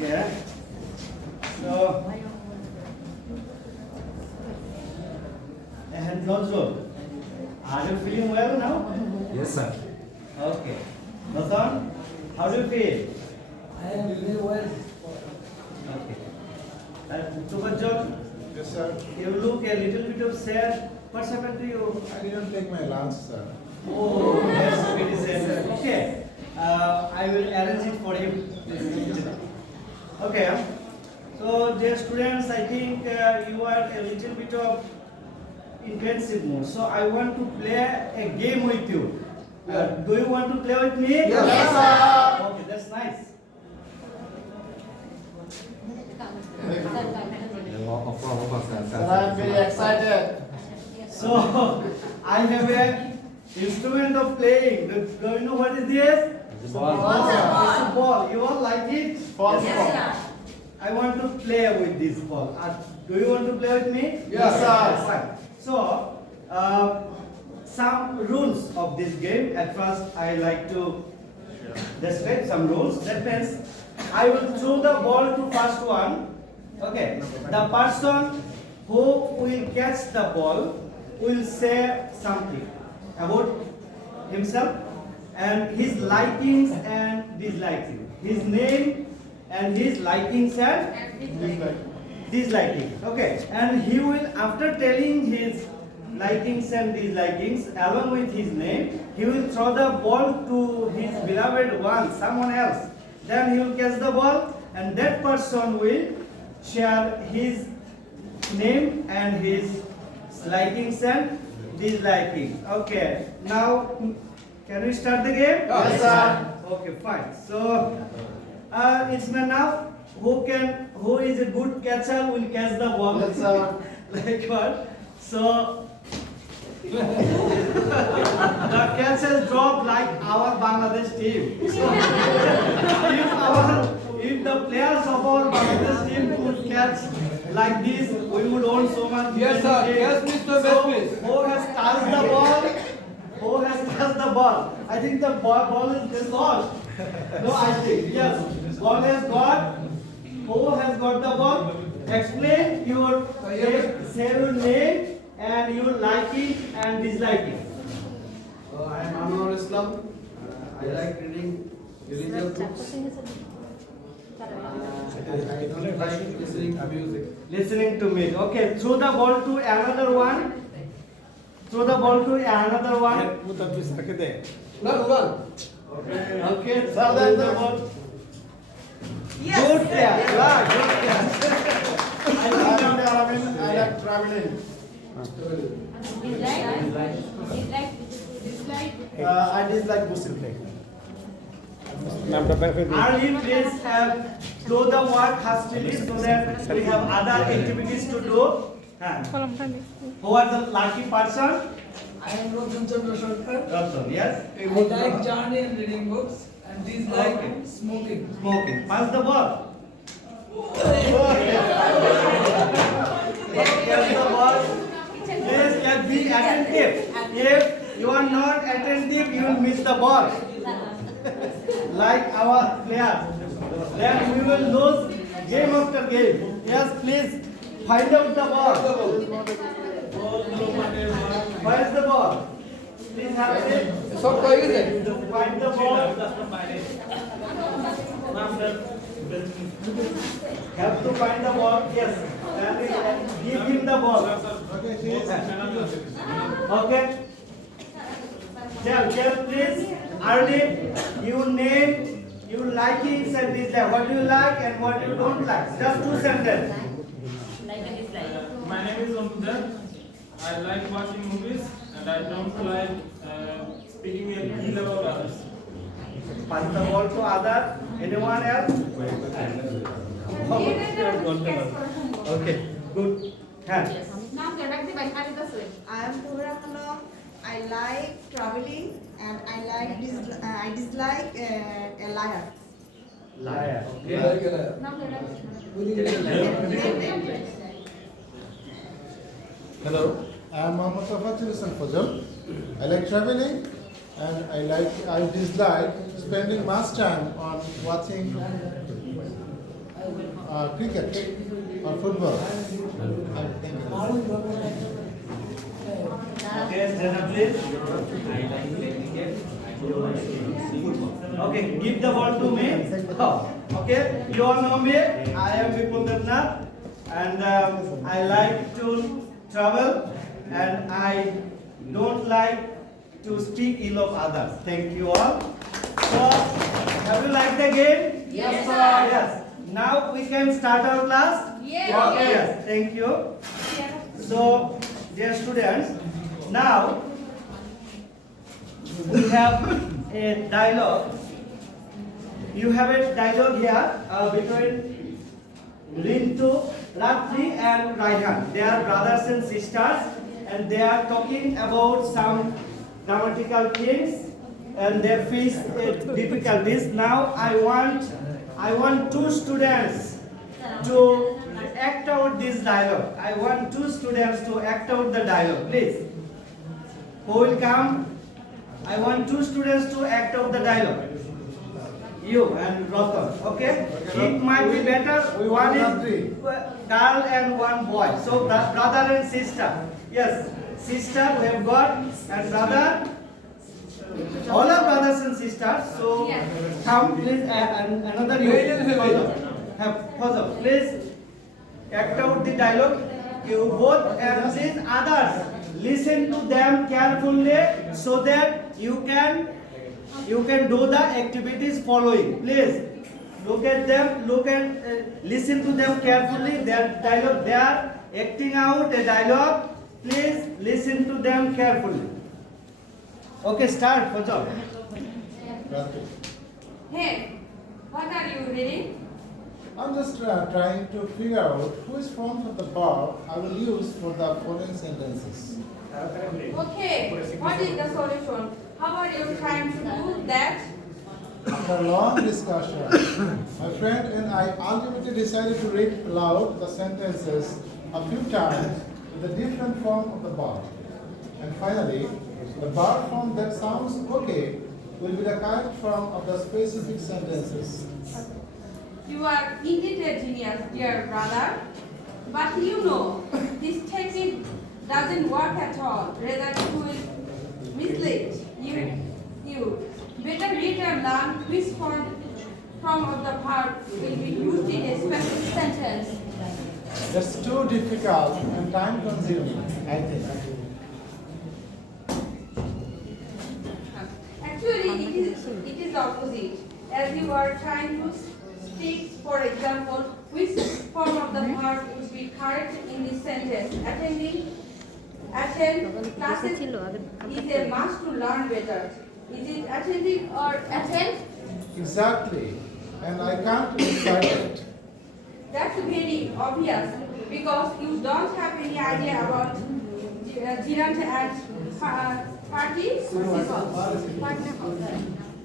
Yeah. So, and Nozul, are you feeling well now? Yes, sir. Okay. Nathan, how do you feel? I am very well. Okay. And Tubajot, Yes, sir. you look a little bit of sad. What's happened to you? I didn't take my lunch, sir. Oh, yes, it is sad. Okay. I will arrange it for him. Okay. So, dear students, I think you are a little bit of intensive mood. So, I want to play a game with you. Do you want to play with me? Yes, sir. Okay, that's nice. Sir, I'm very excited. So, I have a instrument of playing. Do you know what is this? It's a ball. You all like it? False ball. I want to play with this ball. Do you want to play with me? Yes, sir. Fine. So, some rules of this game. At first, I like to describe some rules. That means, I will throw the ball to first one. Okay. The person who will catch the ball will say something about himself and his likings and dislikings. His name and his likings and disliking. Okay. And he will, after telling his likings and dislikings along with his name, he will throw the ball to his beloved one, someone else. Then he will catch the ball and that person will share his name and his likings and dislikings. Okay. Now, can we start the game? Yes, sir. Okay, fine. So, it's now who is a good catcher will catch the ball. Yes, sir. Like what? So, the catches drop like our Bangladesh team. So, if the players of our Bangladesh team could catch like this, we would own so much. Yes, sir. game. Yes, Mr. So, Mesmis. who has touched the ball? Who has touched the ball? I think the ball is dislodged. No, I think yes. Ball has got. Who has got the ball? Explain your say your name and your liking and disliking. I am Anwar Islam. I like reading religious books. I don't like listening to music. Listening to me. Okay, throw the ball to another one. Throw the ball to another one. Run. Okay, throw the ball. Good catch. Yeah, good catch. I like traveling. I dislike Muslim play. Arlie, please do the work hastily so that we have other activities to do. Who are the lucky person? I am Ratan Chandra Sarkar. Ratan, yes? I like journey and reading books and dislike Okay. smoking. Smoking. Pass the ball. Catch the ball. Please be attentive. If you are not attentive, you will miss the ball. Like our players. Then we will lose game after game. Yes, please find out the ball. Where is the ball? Please have it. Sab koi gaise? Find the ball. Have to find the ball. Yes. And give him the ball. Okay. Tell please. Early, you name, you likings and dislike. What do you like and what you don't like? Just two sentences. My name is Omdar. I like watching movies and I don't like speaking ill about others. Pass the ball to other. Anyone else? Okay, good. Hand. I am Tora Khanam. I like traveling and I dislike a liar. Liar. Hello. I am Mohammad Tafatul Hassan Fazal. I like traveling and I dislike spending much time on watching cricket or football. Okay, stand please. Okay, give the ball to me. Oh, okay, you all know me. I am Vipul Devnath, and I like to travel, and I don't like to speak ill of others. Thank you all. So, have you liked the game? Yes, sir. Yes. Now we can start our class. Yes. Okay. Yes. Thank you. So, dear students, now we have a dialogue. You have a dialogue here between Rintu, Ratri and Raihan. They are brothers and sisters, and they are talking about some grammatical things, and they face difficulties. Now I want two students to act out this dialogue. I want two students to act out the dialogue, please. Who will come? I want two students to act out the dialogue. You and Ratan, okay? It might be better. One is girl and one boy. So brother and sister. Yes, sister we have got, and brother. All are brothers and sisters. So come please, and another you. Have please act out the dialogue. You both and these others listen to them carefully so that you can do the activities following. Please look at them, listen to them carefully. Their dialogue, they are acting out a dialogue. Please listen to them carefully. Okay, start, Fajal. Hey, what are you reading? I'm just trying to figure out who is form of the verb I will use for the following sentences. Okay, what is the solution? How are you trying to do that? After a long discussion, my friend and I ultimately decided to read aloud the sentences a few times with a different form of the verb. And finally, the verb form that sounds okay will be the correct form of the specific sentences. You are indeed a genius, dear brother. But you know, this technique doesn't work at all. Rather, it will mislead you. Better read and learn which form of the verb will be used in a specific sentence. That's too difficult and time consuming, I think. Actually, it is opposite. As you are trying to speak, for example, which form of the verb would be correct in this sentence? Attend classes is a must to learn better. Is it attending or attend? Exactly. And I can't decide it. That's very obvious because you don't have any idea about gerund and participle.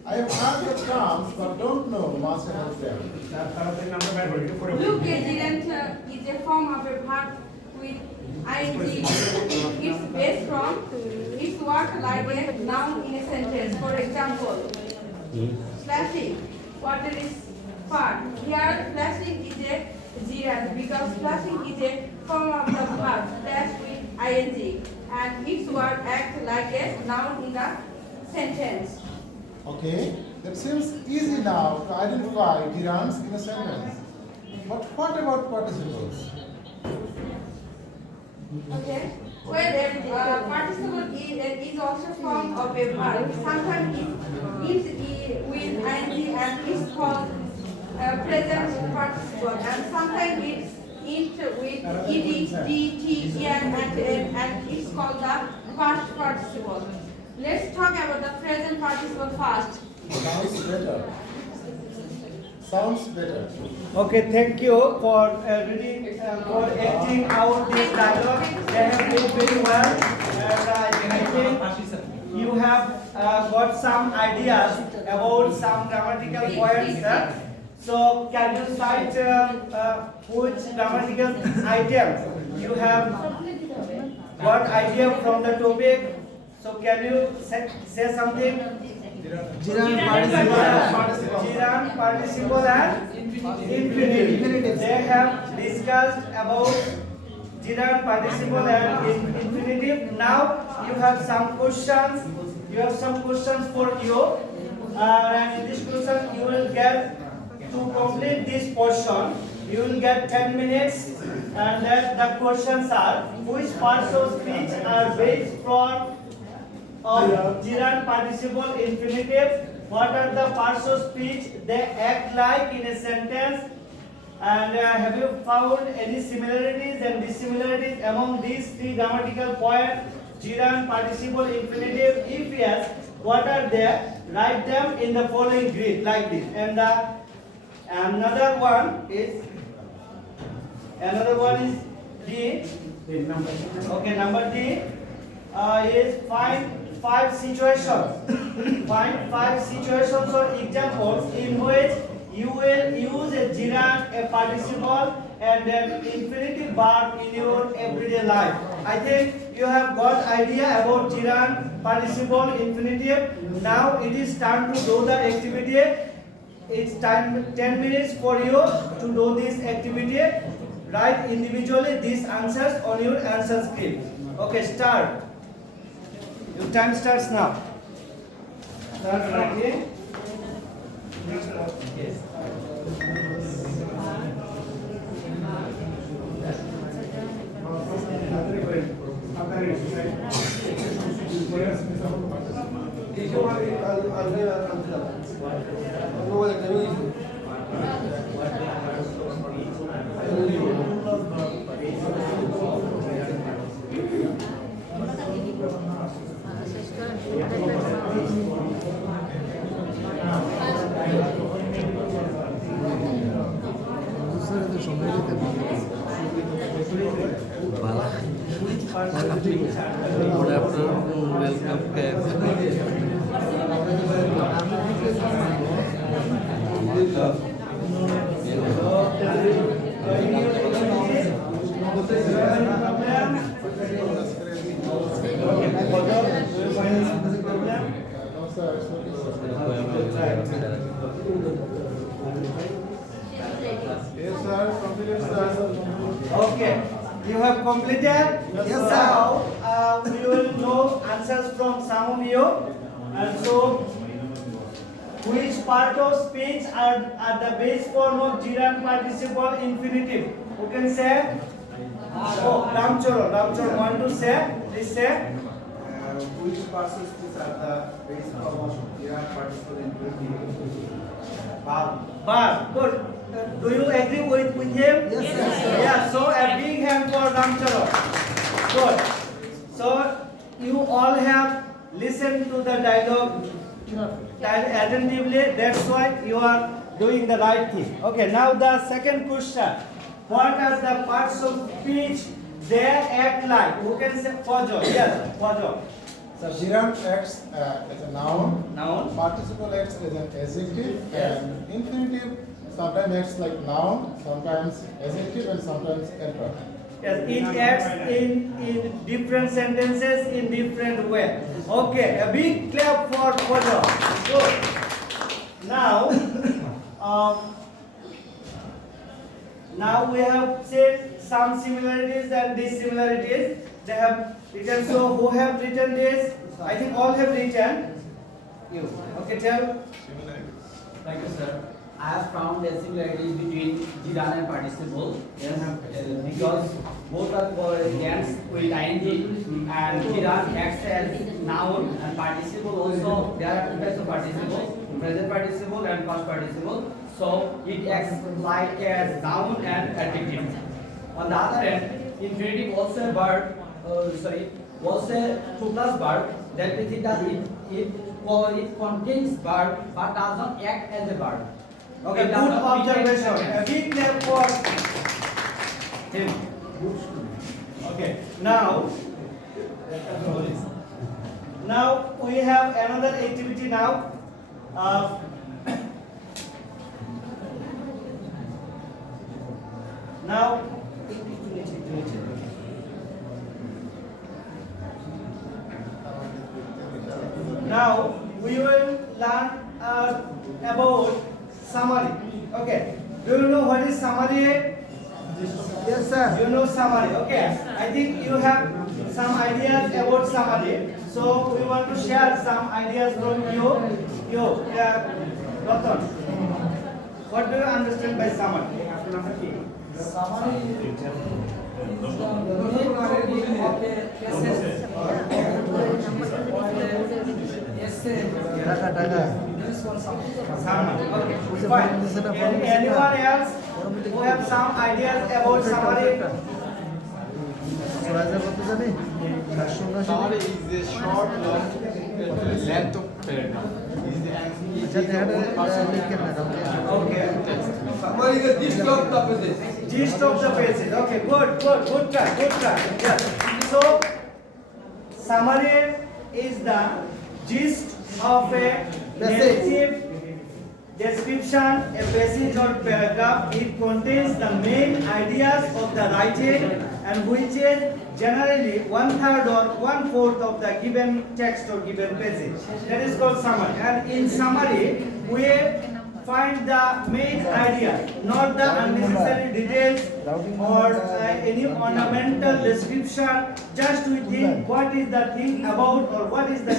I have heard the terms but don't know much about them. Look, a gerund is a form of a verb with ing. It's based from its work like a noun in a sentence. For example, splashing, water is fun. Here, splashing is a gerund because splashing is a form of the verb splash with ing, and its word acts like a noun in the sentence. Okay, that seems easy now to identify gerunds in a sentence. But what about participles? Okay. Well, participle is also form of a verb. Sometimes it is with ing and is called present participle, and sometimes it's with ed, dt, and it's called the past participle. Let's talk about the present participle first. Sounds better. Okay, thank you for reading, for acting out this dialogue. They have did very well, and I think you have got some ideas about some grammatical points. So, can you cite which grammatical items you have got idea from the topic? So can you say something? Jiran Gerund participle and infinitive. They have discussed about gerund participle and infinitive. Now you have some questions. You have some questions for you. And in this question you will get to complete this portion. You will get 10 minutes. And then the questions are: which parts of speech are based from gerund participle infinitive? What are the parts of speech they act like in a sentence? And have you found any similarities and dissimilarities among these three grammatical points, gerund participle infinitive? If yes, what are they? Write them in the following grid like this. And another one is D. Okay, number D is find 5 situations. Find 5 situations or examples in which you will use a gerund, a participle, and an infinitive verb in your everyday life. I think you have got idea about gerund, participle, infinitive. Now it is time to do the activity. It's time 10 minutes for you to do this activity. Write individually these answers on your answer script. Okay, start. Your time starts now. Start writing. Yes. Good afternoon, welcome Yes, sir. Completed, sir. Okay, you have completed? Yes, sir. Now we will know answers from some of you. And so, which part of speech are the base form of gerund participle infinitive? Who can say? Oh, Ramchoro, want to say? Please say. Which parts of speech are the base form of gerund participle infinitive? Verb. Good. Do you agree with him? Yes, Yeah, so a big hand for Ramcharo. Good. So you all have listened to the dialogue attentively. That's why you are doing the right thing. Okay, now the second question. What are the parts of speech they act like? Who can say? Fojo. Yes, Fojo. So gerund acts as a noun. Noun. Participle acts as an adjective. And infinitive sometimes acts like noun, sometimes adjective, and sometimes adverb. Yes, it acts in different sentences in different way. Okay, a big clap for Fojo. Good. Now, now we have said some similarities and dissimilarities. They have written. So who have written this? I think all have written. You. Okay, tell. Thank you, sir. I have found the similarities between gerund and participle because both are tense with ing and gerund acts as noun and participle also. There are two types of participle: present participle and past participle. So it acts like as noun and adjective. On the other hand, infinitive also a verb. Also a 2 plus verb. That means it contains verb but does not act as a verb. Okay, good observation. A big clap for him. Okay, now we have another activity now. Now, Now we will learn about summary. Okay. Do you know what is summary? Yes, sir. You know summary. Okay. I think you have some ideas about summary. So we want to share some ideas from you. Ratan. What do you understand by summary? Summary. Okay. Fine. Anyone else who have some ideas about summary? Summary is a short length of paragraph. Okay. Summary is the gist of the passage. Gist of the passage. Okay, good try. Yes. So, summary is the gist of a narrative description, a passage or paragraph. It contains the main ideas of the writing and which is generally 1/3 or 1/4 of the given text or given passage. That is called summary. And in summary, we find the main idea, not the unnecessary details or any ornamental description. Just we think what is the thing about or what is the